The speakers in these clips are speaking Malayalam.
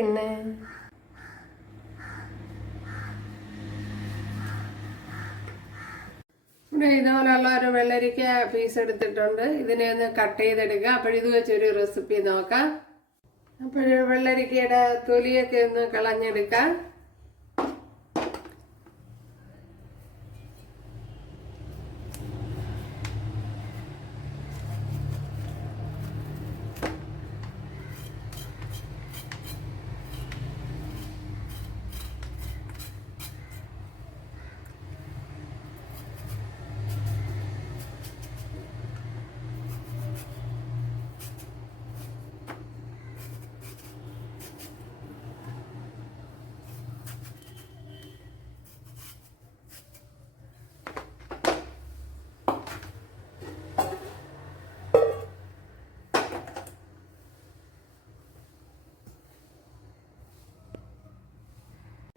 പിന്നെ? ഇതുപോലുള്ള വെള്ളരിക്ക പീസ് എടുത്തിട്ടുണ്ട്. ഇതിനെ ഒന്ന് കട്ട് ചെയ്തെടുക്കുക അപ്പോൾ അപ്പോഴിത് വെച്ചൊരു റെസിപ്പി നോക്കാം. അപ്പോൾ വെള്ളരിക്കയുടെ തൊലിയൊക്കെ ഒന്ന് കളഞ്ഞെടുക്കാം.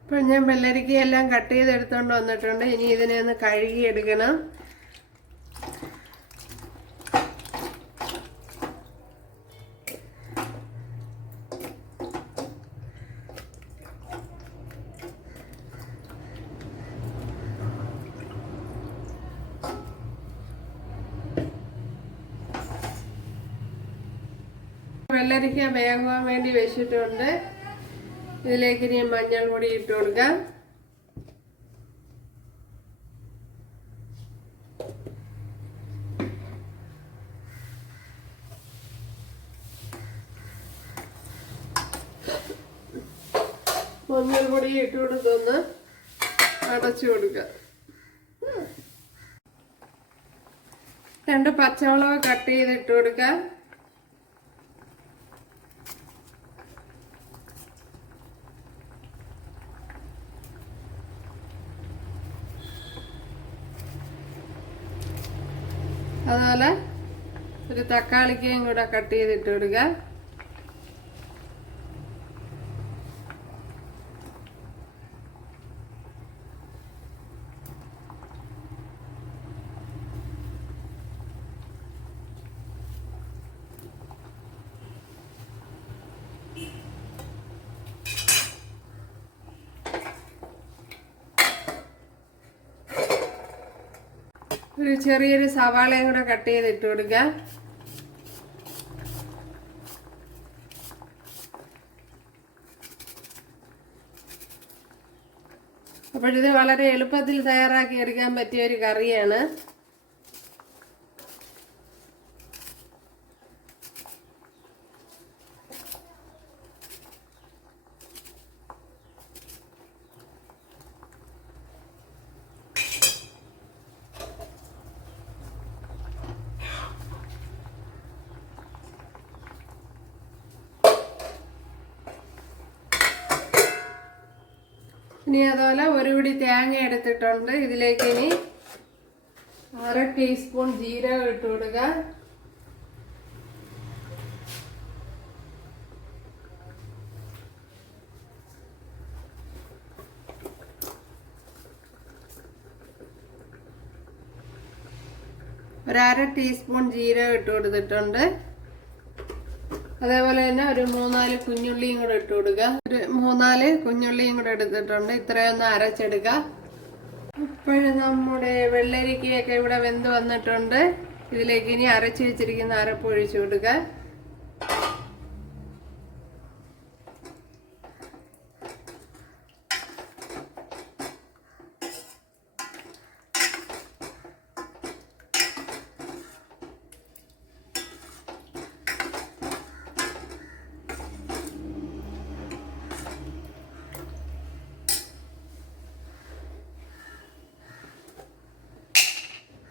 ഇപ്പോൾ ഞാൻ വെള്ളരിക്കയെല്ലാം കട്ട് ചെയ്തെടുത്തോണ്ട് വന്നിട്ടുണ്ട്. ഇനി ഇതിനെ ഒന്ന് കഴുകി എടുക്കണം വെള്ളരിക്ക വേകുവാൻ വേണ്ടി വെച്ചിട്ടുണ്ട്. ഇതിലേക്ക് ഇനി മഞ്ഞൾ പൊടി ഇട്ട് കൊടുക്കാം. മഞ്ഞൾ പൊടി ഇട്ട് കൊടുത്തൊന്ന് അടച്ചു കൊടുക്കുക രണ്ട് പച്ചമുളക് കട്ട് ചെയ്ത് ഇട്ട് കൊടുക്കാം. അതുപോലെ ഒരു തക്കാളിക്കയും കൂടെ കട്ട് ചെയ്തിട്ട് കൊടുക്കുക ഒരു ചെറിയൊരു സവാളയും കൂടെ കട്ട് ചെയ്ത് ഇട്ട് കൊടുക്കുക അപ്പോഴിത് വളരെ എളുപ്പത്തിൽ തയ്യാറാക്കി എടുക്കാൻ പറ്റിയ ഒരു കറിയാണ്. ഇനി അതുപോലെ ഒരു പിടി തേങ്ങ എടുത്തിട്ടുണ്ട്. ഇതിലേക്ക് ഇനി അര ടീസ്പൂൺ ജീരകം ഇട്ട് കൊടുക്കുക ഒരര ടീസ്പൂൺ ജീരകം ഇട്ട് കൊടുത്തിട്ടുണ്ട്. അതേപോലെ തന്നെ ഒരു മൂന്നാൽ കുഞ്ഞുള്ളിയും കൂടെ ഇട്ട് കൊടുക്കുക. ഒരു മൂന്നാൽ കുഞ്ഞുള്ളിയും കൂടെ എടുത്തിട്ടുണ്ട്. ഇത്രയൊന്ന് അരച്ചെടുക്കുക. ഇപ്പോഴും നമ്മുടെ വെള്ളരിക്കയൊക്കെ ഇവിടെ വെന്ത് വന്നിട്ടുണ്ട്. ഇതിലേക്ക് ഇനി അരച്ചു വെച്ചിരിക്കുന്ന അരപ്പ് ഒഴിച്ചു കൊടുക്കുക.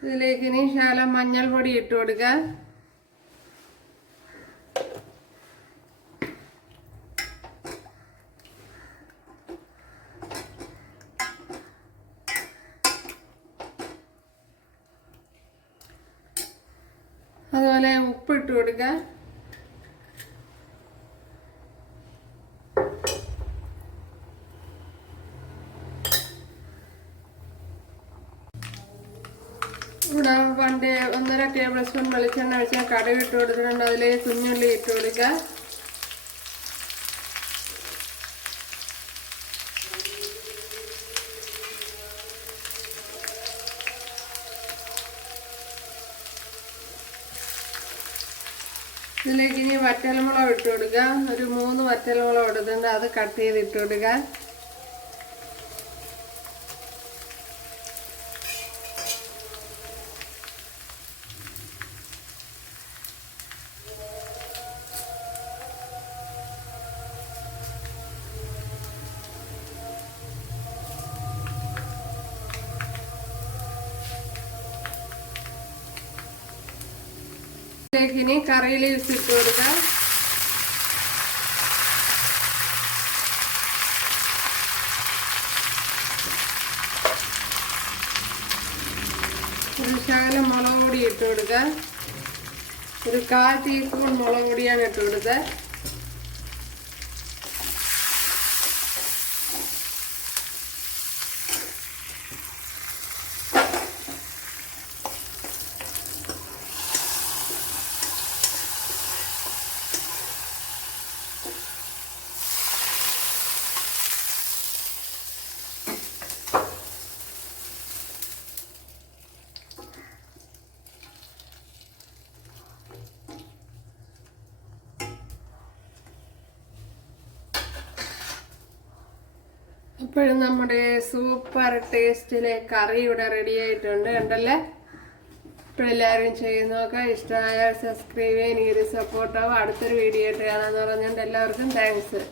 ഇതിലേക്ക് ഇനി ശാലം മഞ്ഞൾ പൊടി ഇട്ട് കൊടുക്കുക അതുപോലെ ഉപ്പ് ഇട്ട് കൊടുക്കുക രണ്ട് ഒന്നര ടേബിൾ സ്പൂൺ വെളിച്ചെണ്ണ വെച്ച് കടുക് ഇട്ട് കൊടുത്തിട്ടുണ്ട്. അതിൽ കുഞ്ഞുള്ളി ഇട്ട് കൊടുക്കുക ഇതിലേക്ക് ഇനി വറ്റൽമുളക് ഇട്ട് കൊടുക്കുക ഒരു മൂന്ന് വറ്റൽമുളക് ഇടുന്നുണ്ട് അത് കട്ട് ചെയ്ത് ഇട്ട് കൊടുക്കുക ഇതിലേക്ക് ഇനി കറി ലീവ്സ് ഇട്ട് കൊടുക്കാം. ഒരു ശകലം മുളക് പൊടി ഇട്ട് കൊടുക്കുക ഒരു കാൽ ടീസ്പൂൺ മുളക് പൊടിയാണ് ഇട്ട് കൊടുത്തത്. ഇപ്പോഴും നമ്മുടെ സൂപ്പർ ടേസ്റ്റിലെ കറി ഇവിടെ റെഡി ആയിട്ടുണ്ട്. കണ്ടല്ലേ? ഇപ്പോഴെല്ലാവരും നോക്കാം. ഇഷ്ടമായ സബ്സ്ക്രൈബ് ചെയ്യാൻ എനിക്ക് സപ്പോർട്ടാവും അടുത്തൊരു വീഡിയോ ആയിട്ട് കാണാമെന്ന് പറഞ്ഞുകൊണ്ട് എല്ലാവർക്കും താങ്ക്സ്